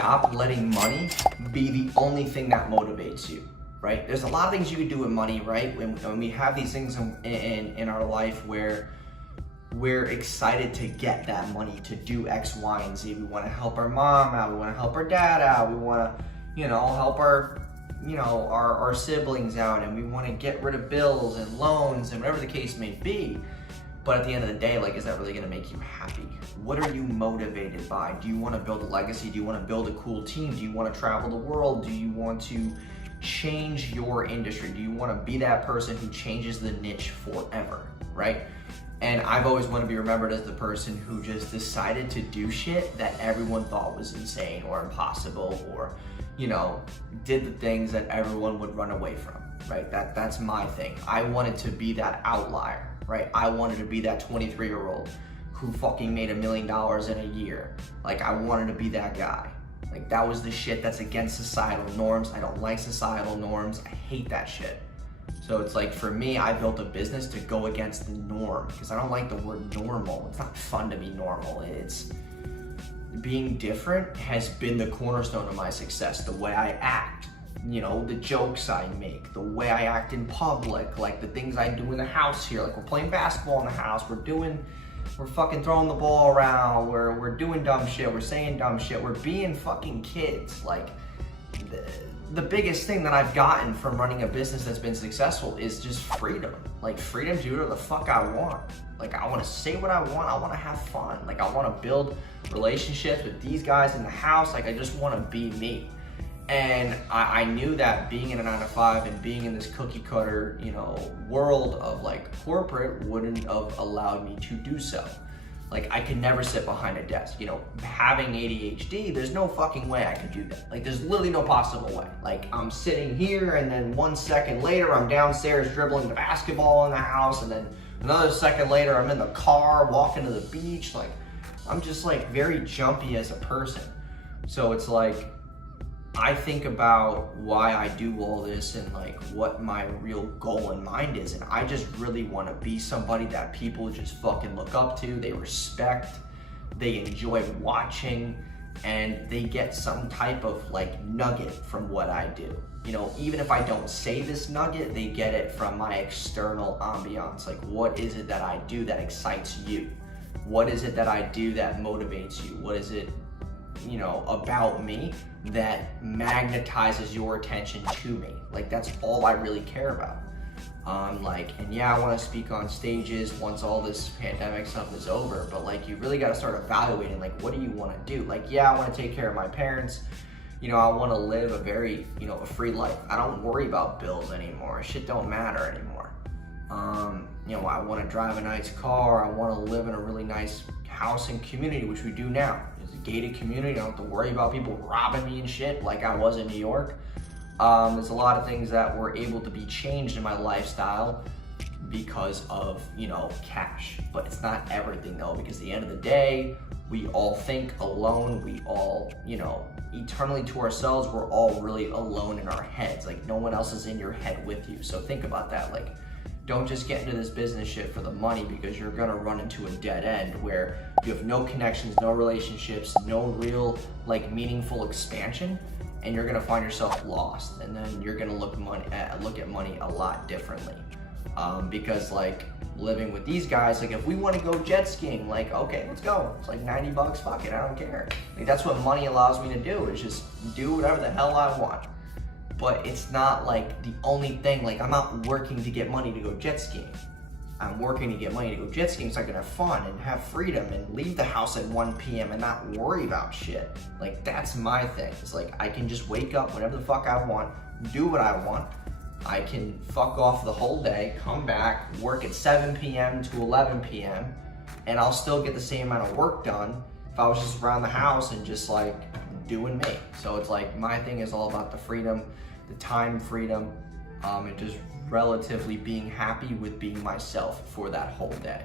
stop letting money be the only thing that motivates you, right? There's a lot of things you can do with money, right? When we have these things in our life where we're excited to get that money to do X, Y, and Z. We want to help our mom out. We want to help our dad out. We want to, help our siblings out, and we want to get rid of bills and loans and whatever the case may be. But at the end of the day, like, is that really going to make you happy? What are you motivated by? Do you want to build a legacy? Do you want to build a cool team? Do you want to travel the world? Do you want to change your industry? Do you want to be that person who changes the niche forever, right? And I've always wanted to be remembered as the person who just decided to do shit that everyone thought was insane or impossible, or, did the things that everyone would run away from, right? That's my thing. I wanted to be that outlier, right? I wanted to be that 23-year-old who fucking made $1 million in a year. Like, I wanted to be that guy. Like, that was the shit that's against societal norms. I don't like societal norms. I hate that shit. So it's like, for me, I built a business to go against the norm, because I don't like the word normal. It's not fun to be normal. It's being different has been the cornerstone of my success. The way I act, the jokes I make, the way I act in public, like the things I do in the house here. Like, we're playing basketball in the house, we're fucking throwing the ball around, we're doing dumb shit, we're saying dumb shit, we're being fucking kids. Like, the biggest thing that I've gotten from running a business that's been successful is just freedom. Like, freedom to do whatever the fuck I want. Like, I want to say what I want. I want to have fun. Like, I want to build relationships with these guys in the house. Like, I just want to be me. And I knew that being in a 9-to-5 and being in this cookie cutter, world of like corporate wouldn't have allowed me to do so. Like, I could never sit behind a desk. Having ADHD, there's no fucking way I could do that. Like, there's literally no possible way. Like, I'm sitting here, and then 1 second later, I'm downstairs dribbling the basketball in the house, and then another second later, I'm in the car walking to the beach. Like, I'm just like very jumpy as a person. So it's like, I think about why I do all this and like what my real goal in mind is, and I just really want to be somebody that people just fucking look up to, they respect, they enjoy watching, and they get some type of like nugget from what I do. Even if I don't say this nugget, they get it from my external ambiance. Like, what is it that I do that excites you? What is it that I do that motivates you? What is it about me that magnetizes your attention to me? Like, that's all I really care about. I want to speak on stages once all this pandemic stuff is over, but like, you really got to start evaluating, like, what do you want to do? Like, I want to take care of my parents. I want to live a very, a free life. I don't worry about bills anymore. Shit don't matter anymore. I want to drive a nice car. I want to live in a really nice house and community, which we do now. It's a gated community. I don't have to worry about people robbing me and shit like I was in New York. There's a lot of things that were able to be changed in my lifestyle because of, cash. But it's not everything though, because at the end of the day, we all think alone. We all, eternally to ourselves, we're all really alone in our heads. Like, no one else is in your head with you. So think about that. Like, don't just get into this business shit for the money, because you're gonna run into a dead end where you have no connections, no relationships, no real like meaningful expansion, and you're gonna find yourself lost. And then you're gonna look at money a lot differently. Because like, living with these guys, like, if we want to go jet skiing, like, okay, let's go. It's like $90, fuck it, I don't care. Like, that's what money allows me to do, is just do whatever the hell I want. But it's not like the only thing. Like, I'm not working to get money to go jet skiing. I'm working to get money to go jet skiing so I can have fun and have freedom and leave the house at 1 p.m. and not worry about shit. Like, that's my thing. It's like, I can just wake up whenever the fuck I want, do what I want. I can fuck off the whole day, come back, work at 7 p.m. to 11 p.m. and I'll still get the same amount of work done if I was just around the house and just like doing me. So it's like, my thing is all about the freedom, the time freedom, and just relatively being happy with being myself for that whole day.